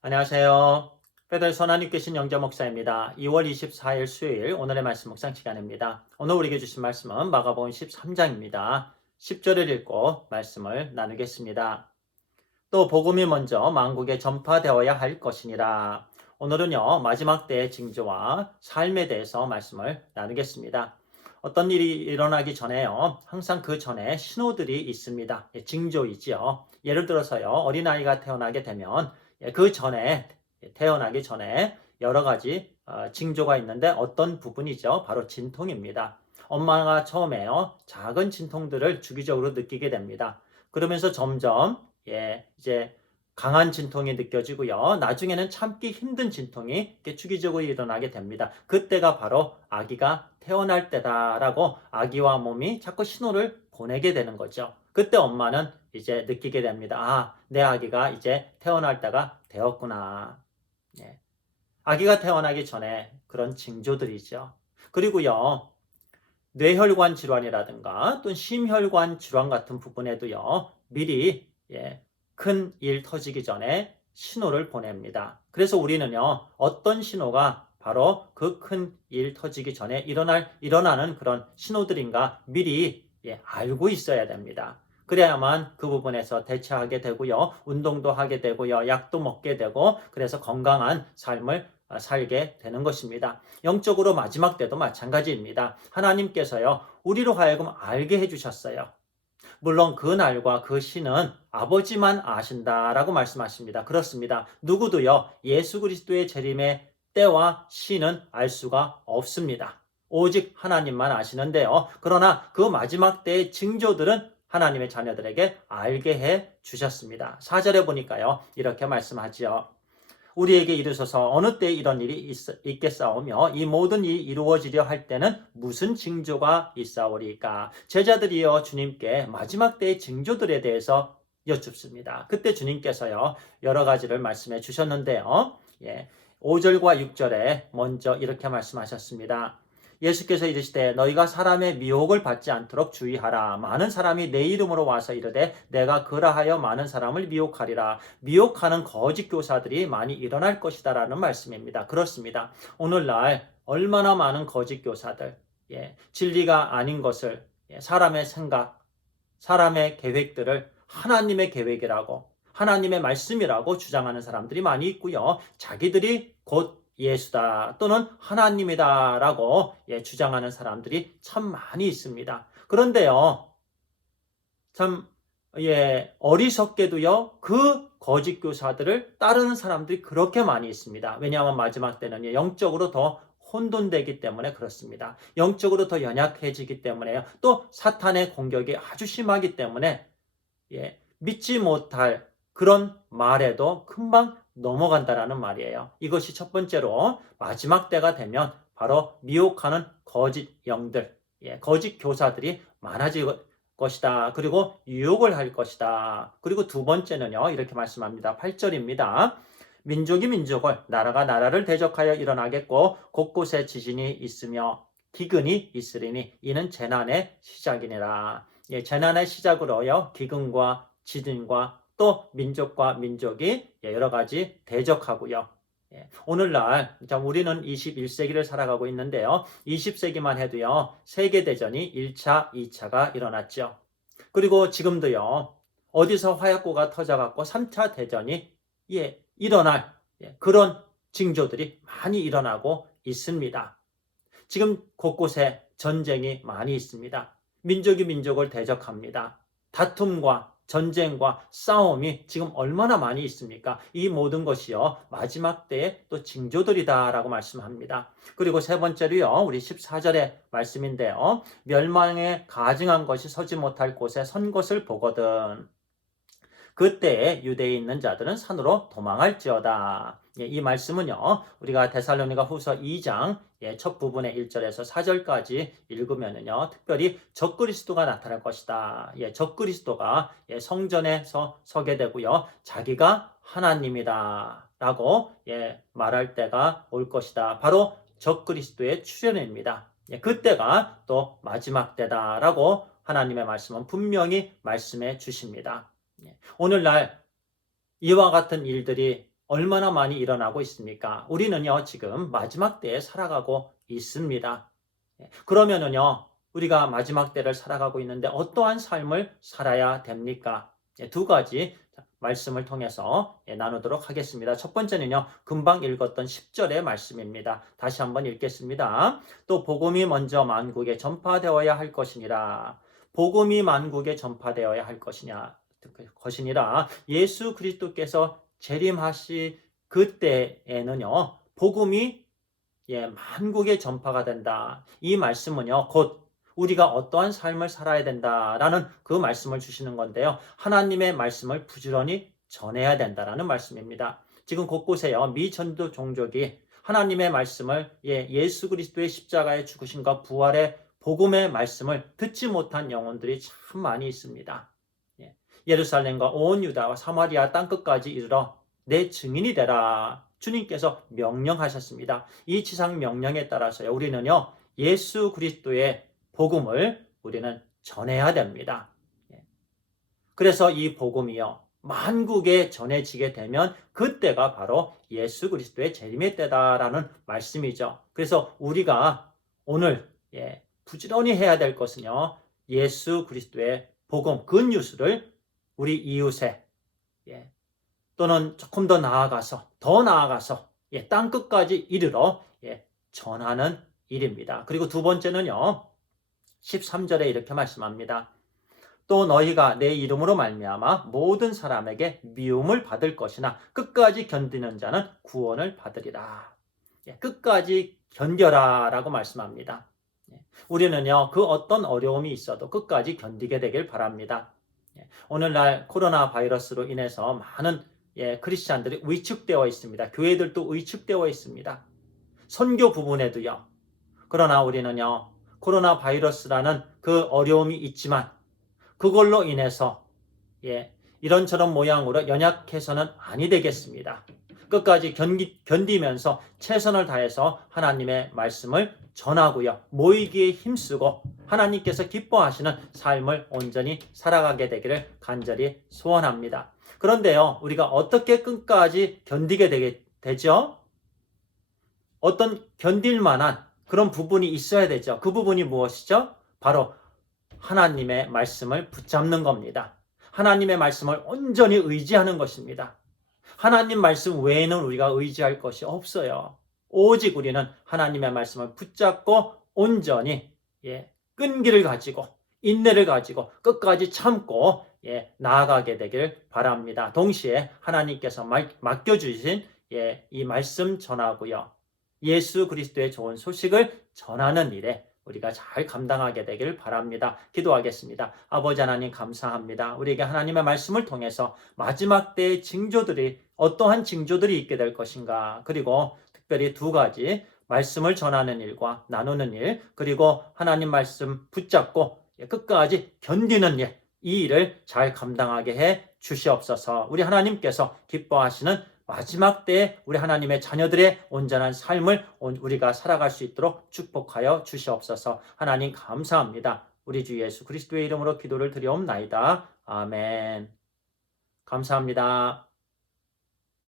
안녕하세요. 베델 하나님 계신 영자 목사입니다. 2월 24일 수요일 오늘의 말씀 묵상 시간입니다. 오늘 우리에게 주신 말씀은 마가복음 13장입니다. 10절을 읽고 말씀을 나누겠습니다. 또 복음이 먼저 만국에 전파되어야 할 것이니라. 오늘은요 마지막 때의 징조와 삶에 대해서 말씀을 나누겠습니다. 어떤 일이 일어나기 전에요 항상 그 전에 신호들이 있습니다. 징조이지요. 예를 들어서요 어린아이가 태어나게 되면 그 전에 태어나기 전에 여러 가지 징조가 있는데 어떤 부분이죠? 바로 진통입니다. 엄마가 처음에요 작은 진통들을 주기적으로 느끼게 됩니다. 그러면서 점점 이제 강한 진통이 느껴지고요. 나중에는 참기 힘든 진통이 이렇게 주기적으로 일어나게 됩니다. 그때가 바로 아기가 태어날 때다라고 아기와 몸이 자꾸 신호를 보내게 되는 거죠. 그때 엄마는 이제 느끼게 됩니다. 아, 내 아기가 이제 태어날 때가 되었구나. 예. 아기가 태어나기 전에 그런 징조들이죠. 그리고요, 뇌혈관 질환이라든가 또는 심혈관 질환 같은 부분에도요, 미리 큰 일 터지기 전에 신호를 보냅니다. 그래서 우리는요, 어떤 신호가 바로 그 큰 일 터지기 전에 일어나는 그런 신호들인가 미리 알고 있어야 됩니다. 그래야만 그 부분에서 대처하게 되고요, 운동도 하게 되고요, 약도 먹게 되고, 그래서 건강한 삶을 살게 되는 것입니다. 영적으로 마지막 때도 마찬가지입니다. 하나님께서요, 우리로 하여금 알게 해주셨어요. 물론 그 날과 그 시는 아버지만 아신다라고 말씀하십니다. 그렇습니다. 누구도요, 예수 그리스도의 재림의 때와 시는 알 수가 없습니다. 오직 하나님만 아시는데요. 그러나 그 마지막 때의 징조들은 하나님의 자녀들에게 알게 해 주셨습니다. 4절에 보니까요, 이렇게 말씀하지요. 우리에게 이르소서 어느 때 이런 일이 있겠사오며 이 모든 일이 이루어지려 할 때는 무슨 징조가 있사오리까? 제자들이여 주님께 마지막 때의 징조들에 대해서 여쭙습니다. 그때 주님께서요 여러 가지를 말씀해 주셨는데요. 5절과 6절에 먼저 이렇게 말씀하셨습니다. 예수께서 이르시되 너희가 사람의 미혹을 받지 않도록 주의하라. 많은 사람이 내 이름으로 와서 이르되 내가 그라하여 많은 사람을 미혹하리라. 미혹하는 거짓 교사들이 많이 일어날 것이다라는 말씀입니다. 그렇습니다. 오늘날 얼마나 많은 거짓 교사들, 진리가 아닌 것을 사람의 생각, 사람의 계획들을 하나님의 계획이라고 하나님의 말씀이라고 주장하는 사람들이 많이 있고요. 자기들이 곧 예수다 또는 하나님이다라고 주장하는 사람들이 참 많이 있습니다. 그런데요. 참 어리석게도요. 그 거짓 교사들을 따르는 사람들이 그렇게 많이 있습니다. 왜냐하면 마지막 때는 영적으로 더 혼돈되기 때문에 그렇습니다. 영적으로 더 연약해지기 때문에요. 또 사탄의 공격이 아주 심하기 때문에 믿지 못할 그런 말에도 금방 넘어간다라는 말이에요. 이것이 첫 번째로 마지막 때가 되면 바로 미혹하는 거짓 영들, 거짓 교사들이 많아질 것이다. 그리고 유혹을 할 것이다. 그리고 두 번째는요. 이렇게 말씀합니다. 8절입니다. 민족이 민족을, 나라가 나라를 대적하여 일어나겠고 곳곳에 지진이 있으며 기근이 있으리니 이는 재난의 시작이니라. 재난의 시작으로요. 기근과 지진과 또 민족과 민족이 여러 가지 대적하고요. 오늘날 우리는 21세기를 살아가고 있는데요. 20세기만 해도요. 세계대전이 1차, 2차가 일어났죠. 그리고 지금도요. 어디서 화약고가 터져갖고 3차 대전이 일어날 그런 징조들이 많이 일어나고 있습니다. 지금 곳곳에 전쟁이 많이 있습니다. 민족이 민족을 대적합니다. 다툼과 전쟁과 싸움이 지금 얼마나 많이 있습니까? 이 모든 것이요 마지막 때의 또 징조들이다라고 말씀합니다. 그리고 세 번째로요 우리 14절의 말씀인데요. 멸망에 가증한 것이 서지 못할 곳에 선 것을 보거든 그때에 유대에 있는 자들은 산으로 도망할지어다. 이 말씀은요, 우리가 데살로니가 후서 2장 첫 부분의 1절에서 4절까지 읽으면은요, 특별히 적그리스도가 나타날 것이다. 적그리스도가 성전에서 서게 되고요, 자기가 하나님이다. 라고 말할 때가 올 것이다. 바로 적그리스도의 출현입니다. 그때가 또 마지막 때다라고 하나님의 말씀은 분명히 말씀해 주십니다. 오늘날 이와 같은 일들이 얼마나 많이 일어나고 있습니까? 우리는요, 지금 마지막 때에 살아가고 있습니다. 그러면은요, 우리가 마지막 때를 살아가고 있는데 어떠한 삶을 살아야 됩니까? 두 가지 말씀을 통해서 나누도록 하겠습니다. 첫 번째는요, 금방 읽었던 10절의 말씀입니다. 다시 한번 읽겠습니다. 또 복음이 먼저 만국에 전파되어야 할 것이니라. 복음이 만국에 전파되어야 할 것이니라. 예수 그리스도께서 재림하시 그때에는요, 복음이 만국에 전파가 된다. 이 말씀은요, 곧 우리가 어떠한 삶을 살아야 된다라는 그 말씀을 주시는 건데요. 하나님의 말씀을 부지런히 전해야 된다라는 말씀입니다. 지금 곳곳에요, 미전도 종족이 하나님의 말씀을 예수 그리스도의 십자가의 죽으심과 부활의 복음의 말씀을 듣지 못한 영혼들이 참 많이 있습니다. 예루살렘과 온 유다와 사마리아 땅끝까지 이르러 내 증인이 되라. 주님께서 명령하셨습니다. 이 지상 명령에 따라서요, 우리는요, 예수 그리스도의 복음을 우리는 전해야 됩니다. 그래서 이 복음이요, 만국에 전해지게 되면 그때가 바로 예수 그리스도의 재림의 때다라는 말씀이죠. 그래서 우리가 오늘 부지런히 해야 될 것은요, 예수 그리스도의 복음, 굿뉴스를 우리 이웃에 또는 조금 더 나아가서 땅 끝까지 이르러 전하는 일입니다. 그리고 두 번째는요, 13절에 이렇게 말씀합니다. 또 너희가 내 이름으로 말미암아 모든 사람에게 미움을 받을 것이나 끝까지 견디는 자는 구원을 받으리라. 끝까지 견뎌라 라고 말씀합니다. 우리는요, 그 어떤 어려움이 있어도 끝까지 견디게 되길 바랍니다. 오늘날 코로나 바이러스로 인해서 많은 크리스찬들이 위축되어 있습니다. 교회들도 위축되어 있습니다. 선교 부분에도요. 그러나 우리는요, 코로나 바이러스라는 그 어려움이 있지만 그걸로 인해서 이런저런 모양으로 연약해서는 아니 되겠습니다. 끝까지 견디면서 최선을 다해서 하나님의 말씀을 전하고요, 모이기에 힘쓰고 하나님께서 기뻐하시는 삶을 온전히 살아가게 되기를 간절히 소원합니다. 그런데요, 우리가 어떻게 끝까지 견디게 되죠? 어떤 견딜 만한 그런 부분이 있어야 되죠. 그 부분이 무엇이죠? 바로 하나님의 말씀을 붙잡는 겁니다. 하나님의 말씀을 온전히 의지하는 것입니다. 하나님 말씀 외에는 우리가 의지할 것이 없어요. 오직 우리는 하나님의 말씀을 붙잡고 온전히 끈기를 가지고 인내를 가지고 끝까지 참고 나아가게 되길 바랍니다. 동시에 하나님께서 맡겨주신 이 말씀 전하고요, 예수 그리스도의 좋은 소식을 전하는 일에 우리가 잘 감당하게 되길 바랍니다. 기도하겠습니다. 아버지 하나님 감사합니다. 우리에게 하나님의 말씀을 통해서 마지막 때의 징조들이 어떠한 징조들이 있게 될 것인가, 그리고 특별히 두 가지 말씀을 전하는 일과 나누는 일, 그리고 하나님 말씀 붙잡고 끝까지 견디는 일, 이 일을 잘 감당하게 해 주시옵소서. 우리 하나님께서 기뻐하시는 마지막 때에 우리 하나님의 자녀들의 온전한 삶을 우리가 살아갈 수 있도록 축복하여 주시옵소서. 하나님 감사합니다. 우리 주 예수 그리스도의 이름으로 기도를 드리옵나이다. 아멘. 감사합니다.